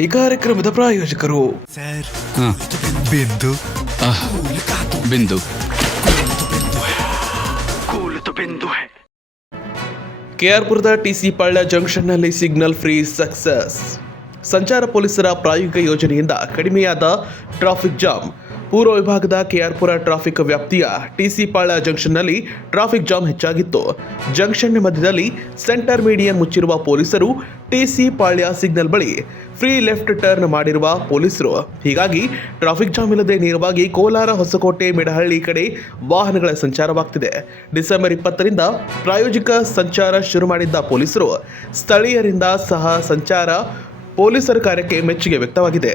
ಈ ಕಾರ್ಯಕ್ರಮದ ಪ್ರಾಯೋಜಕರು. ಬಿಂದು. ಬಿಂದು. ಕೆಆರ್ಪುರದ ಟಿಸಿ ಪಾಳ್ಯ ಜಂಕ್ಷನ್ನಲ್ಲಿ ಸಿಗ್ನಲ್ ಫ್ರೀ ಸಕ್ಸಸ್. ಸಂಚಾರ ಪೊಲೀಸರ ಪ್ರಾಯೋಗಿಕ ಯೋಜನೆಯಿಂದ ಕಡಿಮೆಯಾದ ಟ್ರಾಫಿಕ್ ಜಾಮ್. ಪೂರ್ವ ವಿಭಾಗದ ಕೆಆರ್ಪುರ ಟ್ರಾಫಿಕ್ ವ್ಯಾಪ್ತಿಯ ಟಿಸಿ ಪಾಳ್ಯ ಜಂಕ್ಷನ್ನಲ್ಲಿ ಟ್ರಾಫಿಕ್ ಜಾಮ್ ಹೆಚ್ಚಾಗಿತ್ತು. ಜಂಕ್ಷನ್ ಮಧ್ಯದಲ್ಲಿ ಸೆಂಟರ್ ಮೀಡಿಯನ್ ಮುಚ್ಚಿರುವ ಪೊಲೀಸರು ಟಿಸಿ ಪಾಳ್ಯ ಸಿಗ್ನಲ್ ಬಳಿ ಫ್ರೀ ಲೆಫ್ಟ್ ಟರ್ನ್ ಮಾಡಿರುವ ಪೊಲೀಸರು. ಹೀಗಾಗಿ ಟ್ರಾಫಿಕ್ ಜಾಮ್ ಇಲ್ಲದೆ ನೇರವಾಗಿ ಕೋಲಾರ ಹೊಸಕೋಟೆ, ಮೆಡಹಳ್ಳಿ ಕಡೆ ವಾಹನಗಳ ಸಂಚಾರವಾಗ್ತಿದೆ. ಡಿಸೆಂಬರ್ ಇಪ್ಪತ್ತರಿಂದ ಪ್ರಾಯೋಜಿಕ ಸಂಚಾರ ಶುರು ಮಾಡಿದ್ದ ಪೊಲೀಸರು ಸ್ಥಳೀಯರಿಂದ ಸಹ ಸಂಚಾರ ಪೊಲೀಸರ ಕಾರ್ಯಕ್ಕೆ ಮೆಚ್ಚುಗೆ ವ್ಯಕ್ತವಾಗಿದೆ.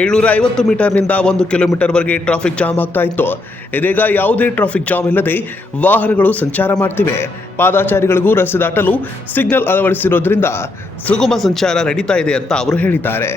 ಏಳ್ನೂರ ಐವತ್ತು ಮೀಟರ್ನಿಂದ ಒಂದು ಕಿಲೋಮೀಟರ್ವರೆಗೆ ಟ್ರಾಫಿಕ್ ಜಾಮ್ ಆಗ್ತಾ ಇತ್ತು. ಇದೀಗ ಯಾವುದೇ ಟ್ರಾಫಿಕ್ ಜಾಮ್ ಇಲ್ಲದೆ ವಾಹನಗಳು ಸಂಚಾರ ಮಾಡ್ತಿವೆ. ಪಾದಾಚಾರಿಗಳಿಗೂ ರಸ್ತೆ ದಾಟಲು ಸಿಗ್ನಲ್ ಅಳವಡಿಸಿರೋದ್ರಿಂದ ಸುಗಮ ಸಂಚಾರ ನಡೀತಾ ಇದೆ ಅಂತ ಅವರು ಹೇಳಿದ್ದಾರೆ.